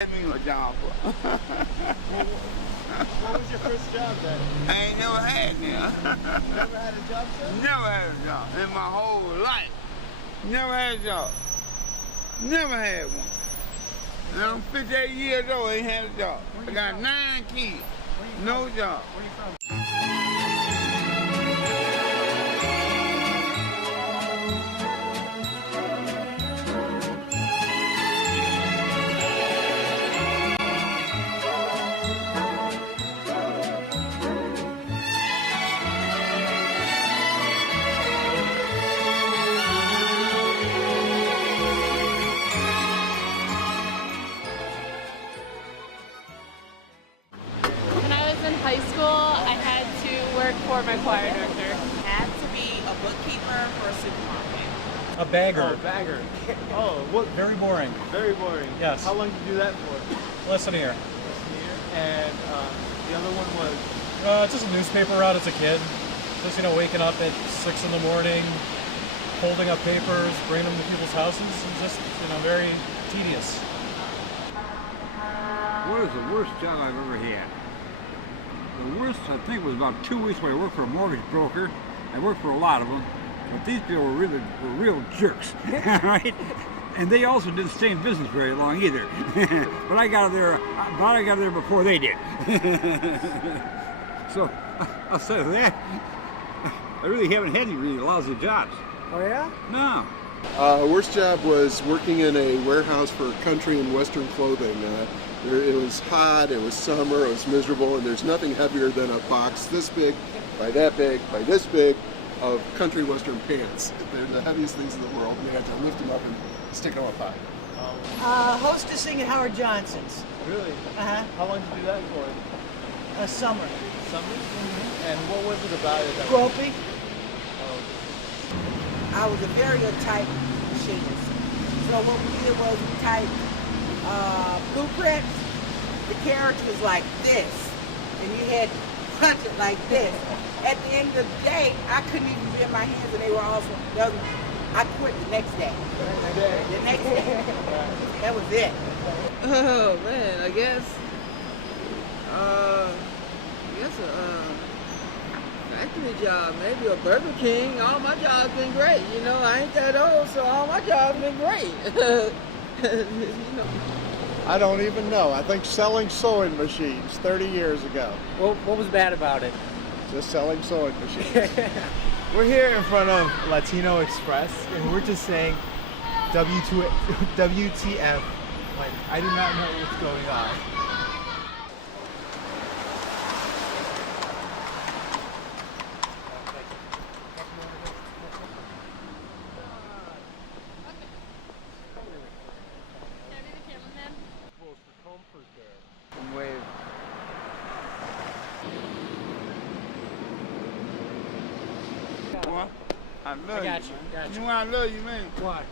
Me a job. What was your first job then? I ain't never had none. Never had a job, sir? Never had a job in my whole life. Never had a job. Never had one. And I'm 58 years old, ain't had a job. I got from? 9 kids. No job. Where you from? When I was in high school, I had to work for my choir director. Had to be a bookkeeper for a supermarket. A bagger. Oh, bagger. Oh, what? Very boring. Very boring. Yes. How long did you do that for? Less than a year. Less than a year. And the other one was? Just a newspaper route as a kid. Just, waking up at 6 in the morning, holding up papers, bringing them to people's houses. It's just, very tedious. What is the worst job I've ever had? The worst, I think, was about 2 weeks when I worked for a mortgage broker. I worked for a lot of them, but these people were real jerks, right? And they also didn't stay in business very long either. but I got there before they did. So, outside of that, I really haven't had any really lousy jobs. Oh yeah? No. Worst job was working in a warehouse for country and western clothing. It was hot, it was summer, it was miserable, and there's nothing heavier than a box this big, by that big, by this big, of country western pants. They're the heaviest things in the world, and you have to lift them up and stick them up high. Hostessing at Howard Johnson's. Really? Uh-huh. How long did you do that for? A summer. Summer? Mm-hmm. And what was it about it? Gropey. I was a very tight machinist. So what we did was we typed blueprints. The character was like this, and you had to punch it like this. At the end of the day, I couldn't even bend my hands, and they were all from. I quit the next day. The next day. That was it. Oh man, I guess a factory job, maybe a Burger King. All my jobs been great. I ain't that old, so all my jobs been great. I don't even know. I think selling sewing machines 30 years ago. What was bad about it? Just selling sewing machines. We're here in front of Latino Express, and we're just saying WTF. Like, I do not know what's going on. Wave. What? I love I got you. you. You know why I love you, man? Why?